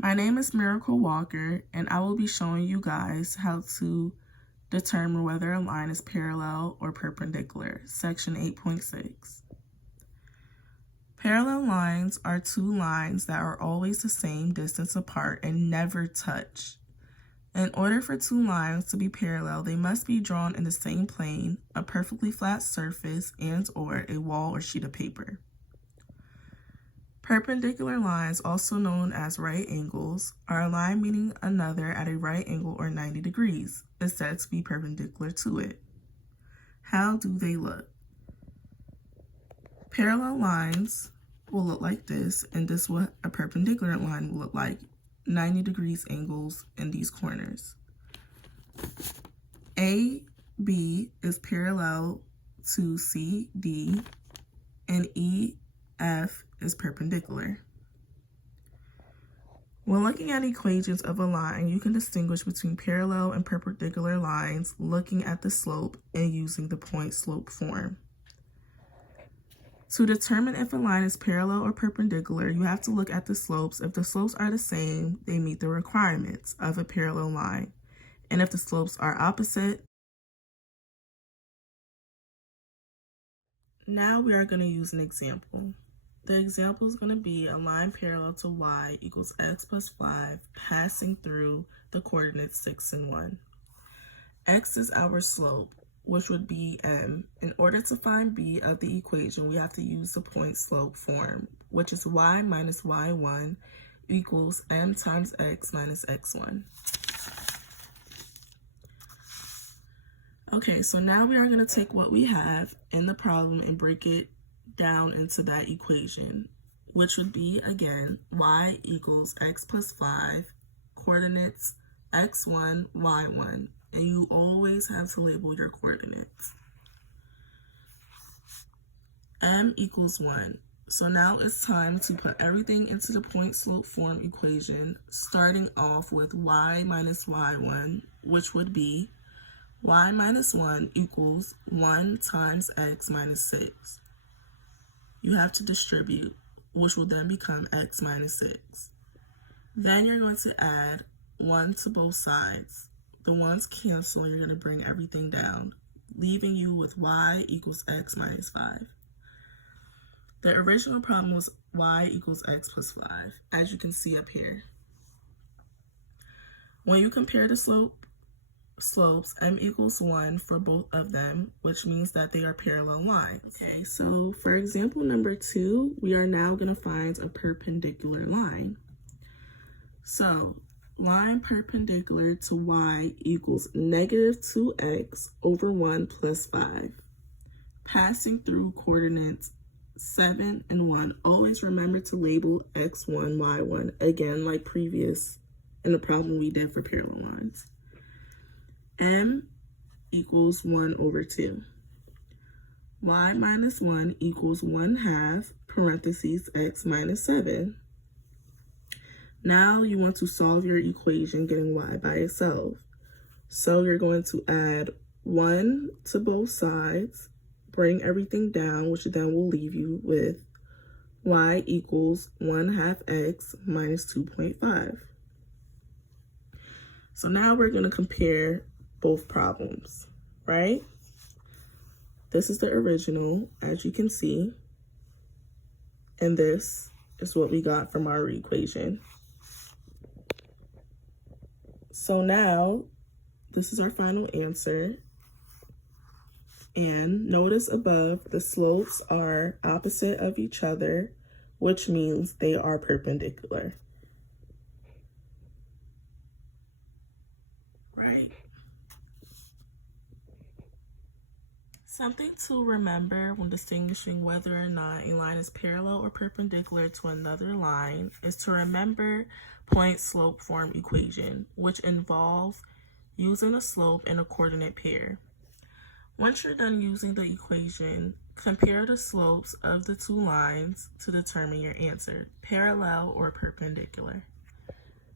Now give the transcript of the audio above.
My name is Miracle Walker, and I will be showing you guys how to determine whether a line is parallel or perpendicular, section 8.6. Parallel lines are two lines that are always the same distance apart and never touch. In order for two lines to be parallel, they must be drawn in the same plane, a perfectly flat surface, and/or a wall or sheet of paper. Perpendicular lines, also known as right angles, are a line meeting another at a right angle or 90 degrees, is said to be perpendicular to it. How do they look? Parallel lines will look like this, and this is what a perpendicular line will look like, 90 degrees angles in these corners. AB is parallel to CD, and EF is perpendicular. When looking at equations of a line, you can distinguish between parallel and perpendicular lines looking at the slope and using the point-slope form. To determine if a line is parallel or perpendicular, you have to look at the slopes. If the slopes are the same, they meet the requirements of a parallel line. And if the slopes are opposite, now we are going to use an example. The example is going to be a line parallel to y equals x plus 5 passing through the coordinates 6 and 1. X is our slope, which would be m. In order to find b of the equation, we have to use the point-slope form, which is y minus y1 equals m times x minus x1. Okay, so now we are going to take what we have in the problem and break it down into that equation, which would be, again, y equals x plus 5, coordinates x1, y1, and you always have to label your coordinates. M equals 1. So now it's time to put everything into the point-slope form equation, starting off with y minus y1, which would be y minus 1 equals 1 times x minus 6. You have to distribute, which will then become x minus 6. Then you're going to add 1 to both sides. The ones cancel, and you're going to bring everything down, leaving you with y equals x minus 5. The original problem was y equals x plus 5, as you can see up here. When you compare the slopes, m equals 1 for both of them, which means that they are parallel lines. Okay, so for example number 2, we are now going to find a perpendicular line. So line perpendicular to y equals negative 2x over 1 plus 5, passing through coordinates 7 and 1. Always remember to label x1, y1, again like previous in the problem we did for parallel lines. M equals 1 over 2. Y minus 1 equals 1/2, parentheses, x minus 7. Now you want to solve your equation getting y by itself. So you're going to add 1 to both sides, bring everything down, which then will leave you with y equals 1/2 x minus 2.5. So now we're going to compare both problems, right? This is the original, as you can see, and this is what we got from our equation. So now, this is our final answer, and notice above, the slopes are opposite of each other, which means they are perpendicular. Right? Something to remember when distinguishing whether or not a line is parallel or perpendicular to another line is to remember point-slope form equation, which involves using a slope and a coordinate pair. Once you're done using the equation, compare the slopes of the two lines to determine your answer, parallel or perpendicular.